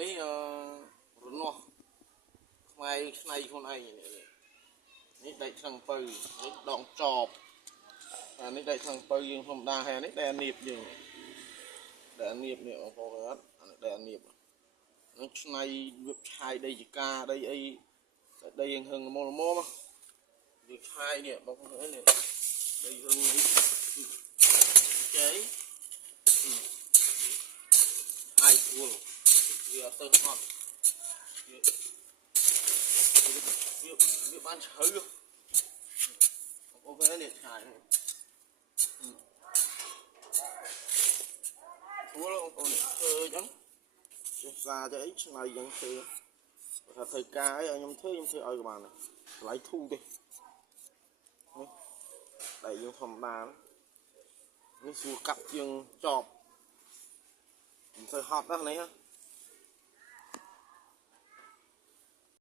នេះរនាស់ថ្ងៃខ្លួនឯងនេះដៃថ្នាំងពៅនេះដងចបអានេះដៃថ្នាំងពៅយើងធម្មតាហើយនេះដៃអានៀបយើងដៃអានៀបនេះបងប្អូនអត់អានេះដៃអានៀបនឹងឆ្នៃវាបឆាយដីចកាដីអីដីហឹងមលមកវាឆាយនេះបងប្អូននេះដីហឹងនេះចេះហើយស្រួលវាអត់ទៅហត់វាបានជ្រៅបងប្អូននេះឆាយស្រួលបងប្អូនធ្វើអញ្ចឹងចេះសាចេះអីឆ្នៃអញ្ចឹងធ្វើថាធ្វើការអីឲ្យខ្ញុំធ្វើឲ្យក៏បានដែរថ្លៃធូរទេនេះតែយើងធម្មតានេះស្រួលកាប់ជាងចបមិនទៅហត់ណាស់នេះ